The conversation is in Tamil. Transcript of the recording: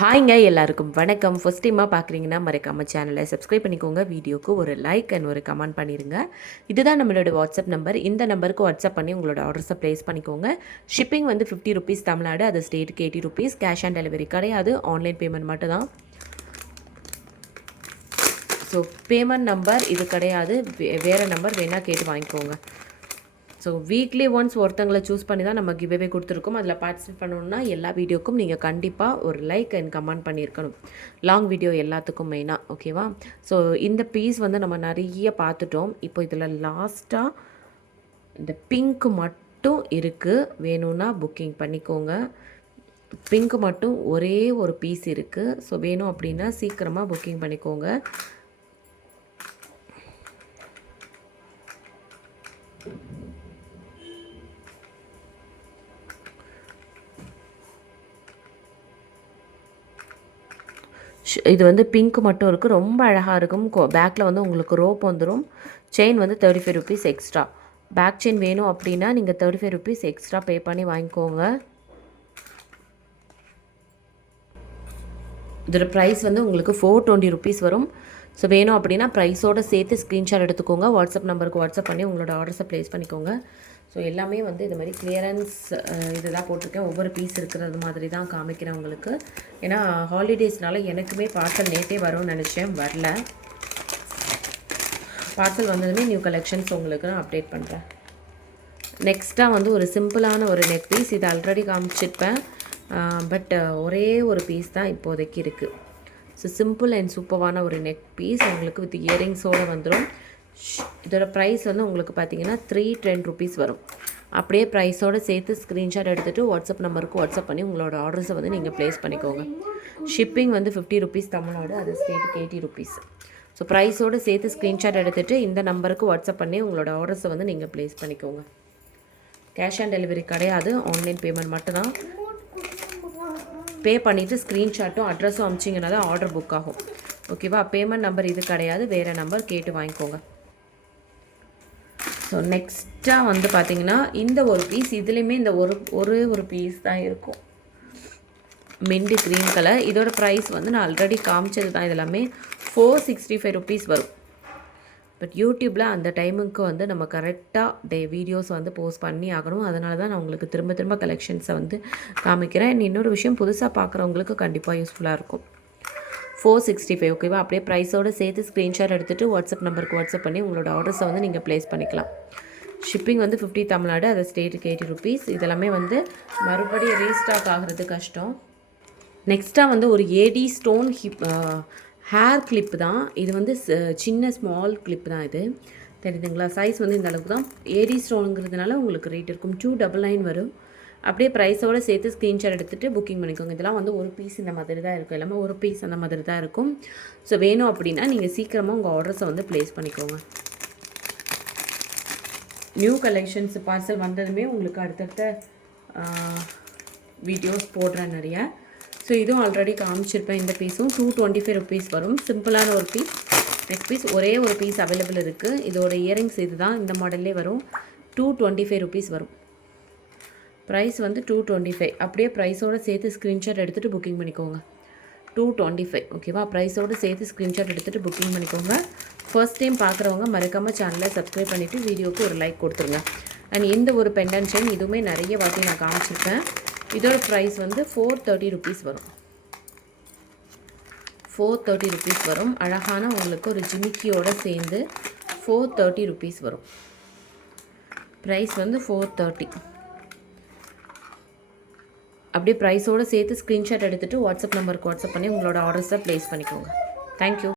ஹாய்ங்க எல்லாருக்கும் வணக்கம். ஃபர்ஸ்ட் டைமாக பார்க்குறீங்கன்னா மறக்காம சேனலை சப்ஸ்கிரைப் பண்ணிக்கோங்க. வீடியோக்கு ஒரு லைக் அண்ட் ஒரு கமெண்ட் பண்ணிடுங்க. இதுதான் நம்மளோட வாட்ஸ்அப் நம்பர். இந்த நம்பருக்கு வாட்ஸ்அப் பண்ணி உங்களோட ஆர்டர்ஸை ப்ளேஸ் பண்ணிக்கோங்க. ஷிப்பிங் வந்து ₹50 தமிழ்நாடு, அது ஸ்டேட்டுக்கு ₹80. கேஷ் ஆன் டெலிவரி கிடையாது, ஆன்லைன் பேமெண்ட் மட்டும் தான். ஸோ பேமெண்ட் நம்பர் இது கிடையாது, வேறு நம்பர் வேணால் கேட்டு வாங்கிக்கோங்க. ஸோ வீக்லி ஒன்ஸ் ஒருத்தங்களை சூஸ் பண்ணி தான் நம்ம கிவ்அவே கொடுத்துருக்கோம். அதில் பார்ட்டிசிபேட் பண்ணணுன்னா எல்லா வீடியோக்கும் நீங்கள் கண்டிப்பாக ஒரு லைக் அண்ட் கமெண்ட் பண்ணியிருக்கணும். லாங் வீடியோ எல்லாத்துக்கும் மெயினாக, ஓகேவா? ஸோ இந்த பீஸ் வந்து நம்ம நிறைய பார்த்துட்டோம். இப்போ இதில் லாஸ்ட்டாக இந்த பிங்க் மட்டும் இருக்குது. வேணும்னா புக்கிங் பண்ணிக்கோங்க. பிங்க் மட்டும் ஒரே ஒரு பீஸ் இருக்குது. ஸோ வேணும் அப்படின்னா சீக்கிரமாக புக்கிங் பண்ணிக்கோங்க. இது வந்து பிங்க் மட்டும் இருக்குது, ரொம்ப அழகாக இருக்கும். பேக்கில் வந்து உங்களுக்கு ரோப் வந்துடும். செயின் வந்து ₹35 எக்ஸ்ட்ரா. பேக் செயின் வேணும் அப்படின்னா நீங்கள் ₹35 எக்ஸ்ட்ரா பே பண்ணி வாங்கிக்கோங்க. இதோட ப்ரைஸ் வந்து உங்களுக்கு ₹420 வரும். ஸோ வேணும் அப்படின்னா ப்ரைஸோடு சேர்த்து ஸ்க்ரீன்ஷாட் எடுத்துக்கோங்க. வாட்ஸ்அப் நம்பருக்கு வாட்ஸ்அப் பண்ணி உங்களோட ஆர்டர்ஸை ப்ளேஸ் பண்ணிக்கோங்க. ஸோ எல்லாமே வந்து இது மாதிரி கிளியரன்ஸ் இது தான் போட்டிருக்கேன். ஒவ்வொரு பீஸ் இருக்கிறது மாதிரி தான் காமிக்கிறேன் உங்களுக்கு. ஏன்னா ஹாலிடேஸ்னால எனக்குமே பார்சல் நேற்றே வரும்னு நினச்சேன், வரல. பார்சல் வந்ததுமே நியூ கலெக்ஷன்ஸ் உங்களுக்கு நான் அப்டேட் பண்ணுறேன். நெக்ஸ்ட்டாக வந்து ஒரு சிம்பிளான ஒரு நெக் பீஸ். இது ஆல்ரெடி காமிச்சிருப்பேன், பட் ஒரே ஒரு பீஸ் தான் இப்போதைக்கு இருக்குது. ஸோ சிம்பிள் அண்ட் சூப்பரான ஒரு நெக் பீஸ் உங்களுக்கு வித் இயரிங்ஸோடு வந்துடும். இதோட ப்ரைஸ் வந்து உங்களுக்கு பார்த்தீங்கன்னா ₹310 வரும். அப்படியே ப்ரைஸோடு சேர்த்து ஸ்க்ரீன்ஷாட் எடுத்துகிட்டு வாட்ஸ்அப் நம்பருக்கு வாட்ஸ்அப் பண்ணி உங்களோட ஆர்டர்ஸை வந்து நீங்கள் ப்ளேஸ் பண்ணிக்கோங்க. ஷிப்பிங் வந்து ₹50 தமிழ்நாடு, அது ஸ்டேட்டுக்கு ₹80. ஸோ ப்ரைஸோடு சேர்த்து ஸ்க்ரீன்ஷாட் எடுத்துகிட்டு இந்த நம்பருக்கு வாட்ஸ்அப் பண்ணி உங்களோட ஆர்டர்ஸை வந்து நீங்கள் ப்ளேஸ் பண்ணிக்கோங்க. கேஷ் ஆன் டெலிவரி கிடையாது, ஆன்லைன் பேமெண்ட் மட்டும்தான். பே பண்ணிவிட்டு ஸ்க்ரீன்ஷாட்டும் அட்ரஸும் அமிச்சிங்கன்னா தான் ஆர்டர் புக் ஆகும், ஓகேவா? பேமெண்ட் நம்பர் இது கிடையாது, வேறு நம்பர் கேட்டு வாங்கிக்கோங்க. ஸோ நெக்ஸ்ட்டாக வந்து பார்த்திங்கன்னா இந்த ஒரு பீஸ், இதுலேயுமே இந்த ஒரு பீஸ் தான் இருக்கும். Mint green colour. இதோட ப்ரைஸ் வந்து நான் ஆல்ரெடி காமிச்சது தான். இதெல்லாமே ₹465 வரும். பட் யூடியூப்பில் அந்த டைமுக்கு வந்து நம்ம கரெக்டாக வீடியோஸ் வந்து போஸ்ட் பண்ணி ஆகணும். அதனால தான் நான் உங்களுக்கு திரும்ப திரும்ப கலெக்ஷன்ஸை வந்து காமிக்கிறேன். இன்னொரு விஷயம், புதுசாக பார்க்குறவங்களுக்கு கண்டிப்பாக யூஸ்ஃபுல்லாக இருக்கும். ₹465, ஓகேவா? அப்படியே ப்ரைஸோடு சேர்த்து ஸ்க்ரீன்ஷாட் எடுத்துகிட்டு வாட்ஸ்அப் நம்பருக்கு வாட்ஸ்அப் பண்ணி உங்களோட ஆர்டர்ஸை வந்து நீங்கள் ப்ளேஸ் பண்ணிக்கலாம். ஷிப்பிங் வந்து ₹50 தமிழ்நாடு, அது ஸ்டேட்டுக்கு ₹80. இதெல்லாமே வந்து மறுபடியும் ரீஸ்டாக் ஆகிறது கஷ்டம். நெக்ஸ்ட்டாக வந்து ஒரு ஏடி ஸ்டோன் ஹேர் கிளிப்பு தான். இது வந்து சின்ன ஸ்மால் கிளிப்பு தான். இது தெரியுதுங்களா? சைஸ் வந்து இந்த அளவுக்கு தான். ஏடி ஸ்டோனுங்கிறதுனால உங்களுக்கு ரேட் இருக்கும், $299 வரும். அப்படியே ப்ரைஸோடு சேர்த்து ஸ்க்ரீன்ஷாட் எடுத்துகிட்டு புக்கிங் பண்ணிக்கோங்க. இதெல்லாம் வந்து ஒரு பீஸ் இந்த மாதிரி தான் இருக்கும், எல்லாமே ஒரு பீஸ் அந்த மாதிரி தான் இருக்கும். ஸோ வேணும் அப்படின்னா நீங்கள் சீக்கிரமாக உங்கள் ஆர்டர்ஸை வந்து ப்ளேஸ் பண்ணிக்கோங்க. நியூ கலெக்ஷன்ஸ் பார்சல் வந்ததுமே உங்களுக்கு அடுத்தடுத்த வீடியோஸ் போடுறேன் நிறையா. ஸோ இதுவும் ஆல்ரெடி காமிச்சிருப்பேன். இந்த பீஸும் ₹225 வரும். சிம்பிளான ஒரு பீஸ். நெக்ஸ்ட் பீஸ் ஒரே ஒரு பீஸ் அவைலபிள் இருக்குது. இதோட இயரிங்ஸ் இது தான், இந்த மாடல்லே வரும். ₹225 வரும். ப்ரைஸ் வந்து $225. அப்படியே ப்ரைஸோடு சேர்த்து ஸ்க்ரீன்ஷாட் எடுத்துகிட்டு புக்கிங் பண்ணிக்கோங்க. $225, ஓகேவா? ப்ரைஸோடு சேர்த்து ஸ்க்ரீன்ஷாட் எடுத்துகிட்டு புக்கிங் பண்ணிக்கோங்க. ஃபர்ஸ்ட் டைம் பார்க்குறவங்க மறக்காமல் சேனலை சப்ஸ்கிரைப் பண்ணிவிட்டு வீடியோக்கு ஒரு லைக் கொடுத்துருங்க. அண்ட் இந்த ஒரு பெண்டன் செயின் இதுவுமே நிறைய வாட்டி நான் காமிச்சிருப்பேன். இதோட ப்ரைஸ் வந்து ₹430 வரும். ₹430 வரும். அழகான உங்களுக்கு ஒரு ஜிமிக்கியோடு சேர்ந்து ₹430 வரும். ப்ரைஸ் வந்து $430. அப்படியே ப்ரைஸோடு சேர்த்து ஸ்க்ரீன்ஷாட் எடுத்துகிட்டு வாட்ஸ்அப் நம்பருக்கு வாட்ஸ்அப் பண்ணி உங்களோட ஆர்டர்ஸை ப்ளேஸ் பண்ணிக்கோங்க. தேங்க்யூ.